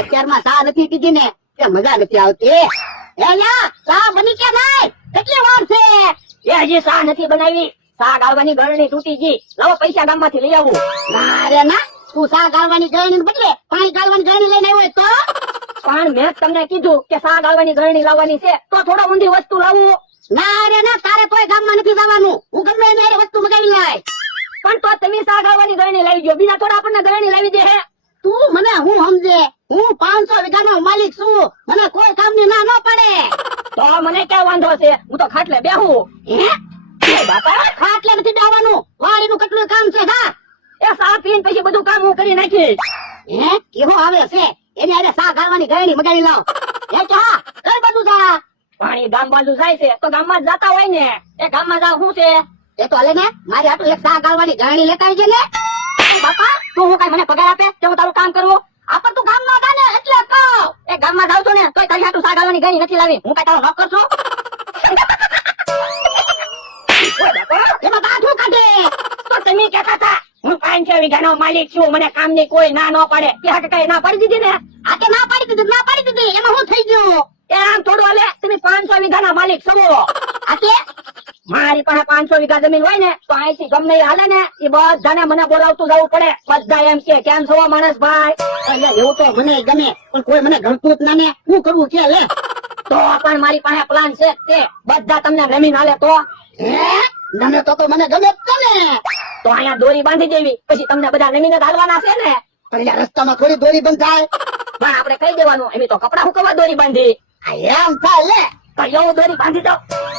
અત્યારમાં ચા નથી પીધી ને? તે મજા નથી આવતી. એ લ્યા ચા બની કે નહીં? કેટલી વાર છે? એ હજી સા નથી બનાવી. સા ગાળવાની ગળણી તૂટી ગઈ. લાવો પૈસા ગામમાંથી લઈ આવું. ના રે ના, તું ચા ગાળવાની ગળણી બદલે, પાણી ગાળવાની ગળણી લઈને આવ્યો તો? પણ મેં તમને કીધું કે સા ગાળવાની ગળણી લાવવાની છે, તો થોડો ઊંધી વસ્તુ લાવું. ના રે ના, તારે કોઈ ગામમાં નથી જવાનું. હું ગમે એને વસ્તુ મગાવી લાય પણ તો તમે સા ગાળવાની ગળણી લાવી દો બીજા થોડા આપણને ગળણી લાવી દે હે. તું મને હું સમજે? હું પાંચસો વીઘાનો માલિક છું. મને કોઈ કામની ના ન પડે. તો મને ક્યાં વાંધો છે? હું તો ખાટલે બેહું. હે? બાપા. ખાટલે નથી બેવાનું વાડીનું કેટલું કામ છે હા એ સા પીને પછી બધું કામ હું કરી નાખી હે? કેવો આવે છે? એની આજે સા ગાળવાની ગળણી મગાડી લાવ. એ કે કઈ બધું જા. પાણી ગામ બાજુ જાય છે. તો ગામમાં માં જાતા હોય ને. એ ગામમાં જાવ શું છે? એ તો હાલે ને. મારી આટલું એક સા ગાળવાની ગળણી લેતા આવજે ને. છો તોય તારી હાટુ સા ગાળવાની ગળણી નથી લાવી. હું કઈ તારો નોકર છું એમાં બાથું કાઢે. તો માલિક છું, મને કામની કોઈ ના ન પાડે. ત્યાં કઈ ના પડી દીધી ને? આ તે ના પાડી દીધી, ના પાડી દીધી. એમાં હું થઈ ગયું? એ આમ થોડું હલે, તમે પાંચસો વીઘાના માલિક તે મારી પાસે પાંચસો વીઘા જમીન હોય ને, તો અહીંથી ગમે હાલે ને, એ બધાને મને બોલાવતું જવું પડે. બધા એમ કે, કેમ છો માણસ ભાઈ? એવું તો મને ગમે, પણ કોઈ મને ગમતું જ ના ને. શું કરવું કે, લે. તો પણ મારી પાસે પ્લાન છે તે. બધા તમને જમીન હાલે તો. ગમે તો તો મને ગમે જ તો અહીંયા દોરી બાંધી દેવી. પછી તમને બધા જમીન જ હાલવાના છે ને. પણ યાર રસ્તામાં થોડી દોરી બંધ થાય પણ આપણે કહી દેવાનું એમ તો કપડા હુકવા દોરી બાંધી. એમ થાય, લે. તો એવું દોરી બાંધી દો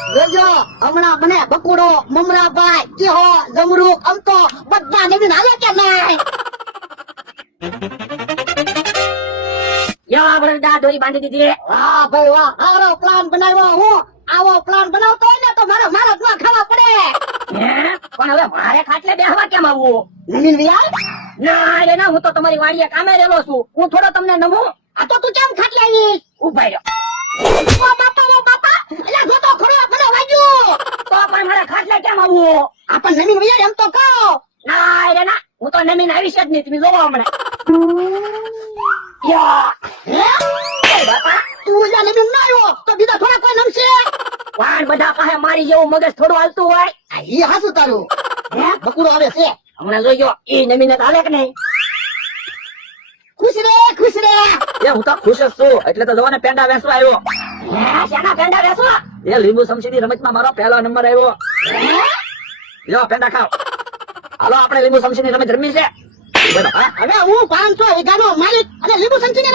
જોજો હમણાં મને બકુડો મમરાભાઈ કેહો જમરૂક અમતો બધા નવીન હાલે કે નહીં? યો આપણે દોરી બાંધી દીધી વાહ ભાઈ વાહ આવો પ્લાન બનાવ્યો હું. આવો પ્લાન બનાવતો હોય ને તો મારો મારા જ ખાવા પડે? પણ હવે મારે ખાટલે બેહવા કેમ આવવું? નવીન વિયાલ ના રે ના હું તો તમારી વાડીએ કામે રહેલો છું. હું થોડો તમને નમું. આ તો તું કેમ ખાટલે આવી ઊભા રહ્યો ઓ બાપા ઓ બાપા અલ્યા જો તો ખરો મને વાગ્યું તો પણ મારે ખાટલે કેમ આવવું આપણ નવીન વિયાલ એમ તો કહો. ના રે ના હું તો નમીન આવીશ જ નહીં તમે જોવો હમણાં. તું જ્યાં નવીન ના આવ્યો તો બીજા થોડા કોઈ નમશે? વાણ બધા પાસે મારી જેવું મગજ થોડું હાલતું હોય. એ ઈ હાસું તારું. બકુડો આવે છે. હમણાં જોઈજો એ નમીને જ હાલે કે નહીં? ખુશ રે ખુશ રે. એ હું તો ખુશ જ છું એટલે તો જવાને પેંડા વેસવા આવ્યો. શેના પેંડા બેસવા એ લીંબુ સમસીની રમતમાં મારો પહેલો નંબર આવ્યો. લ્યો, પેંડા ખાવ હાલો, આપણે લીંબુ સમસીની રમત રમી છે. હવે હું પાંચસો વીઘાનો માલિક અને લીંબુ સંચી